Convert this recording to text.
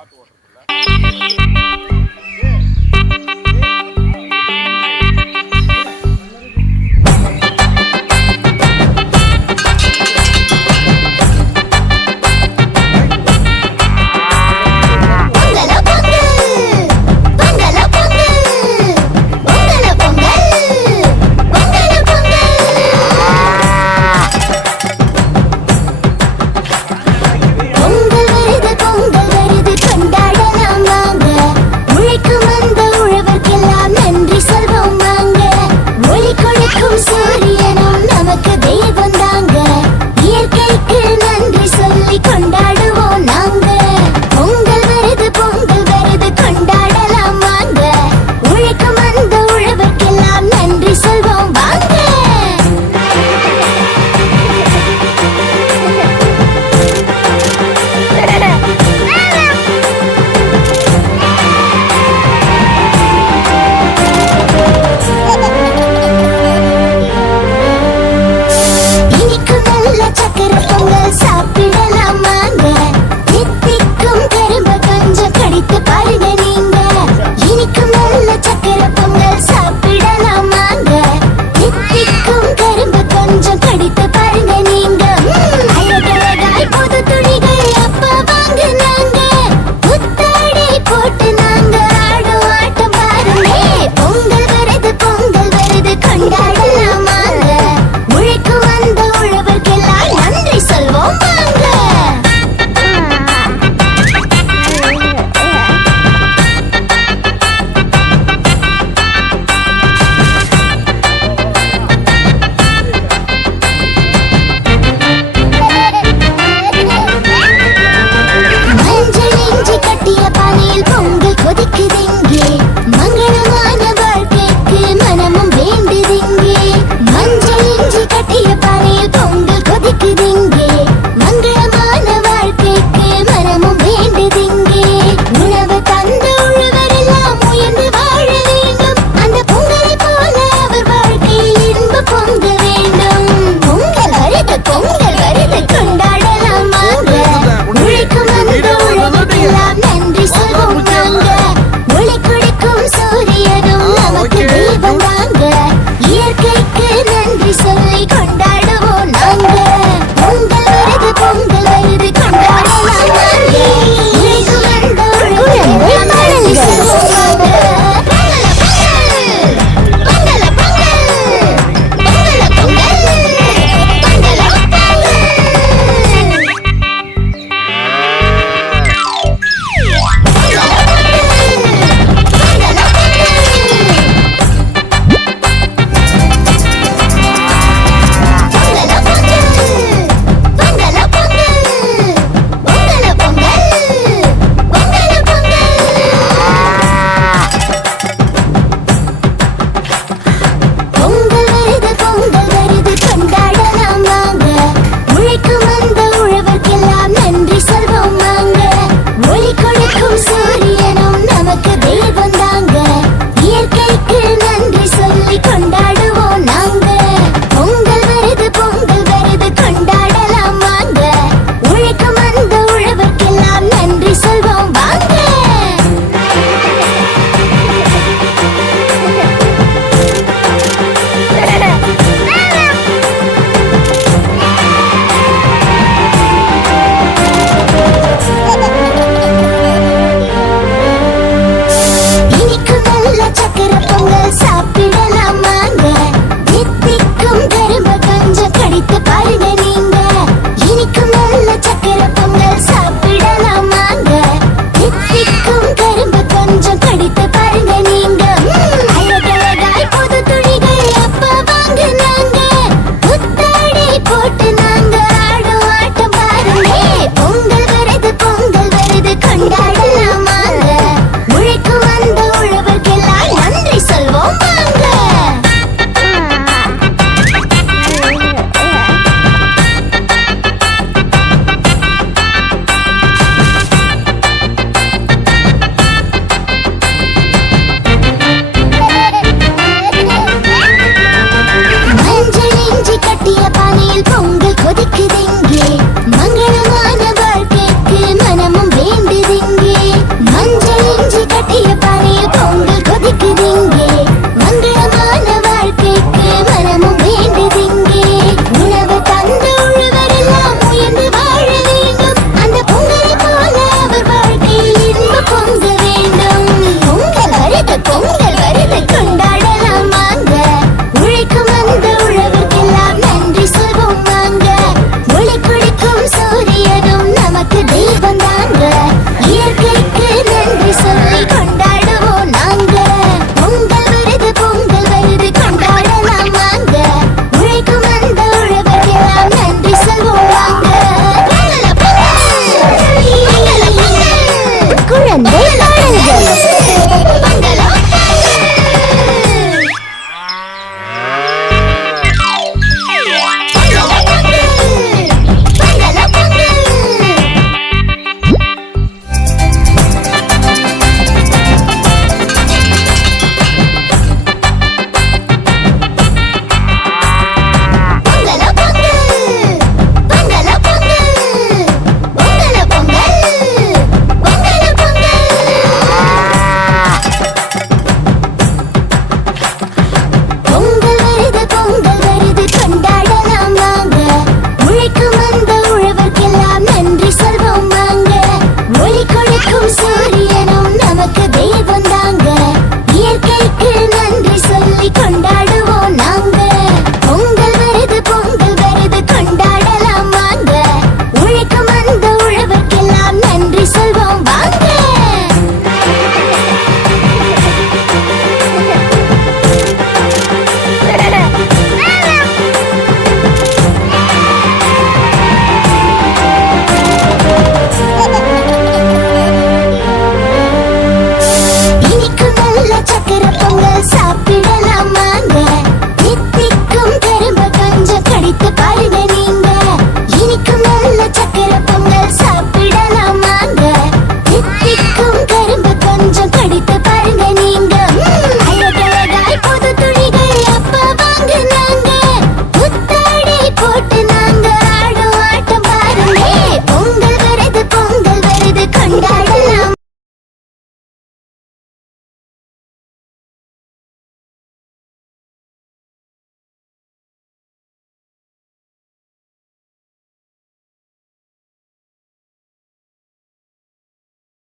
பார்த்து ஓட்டுறதுல 人的人。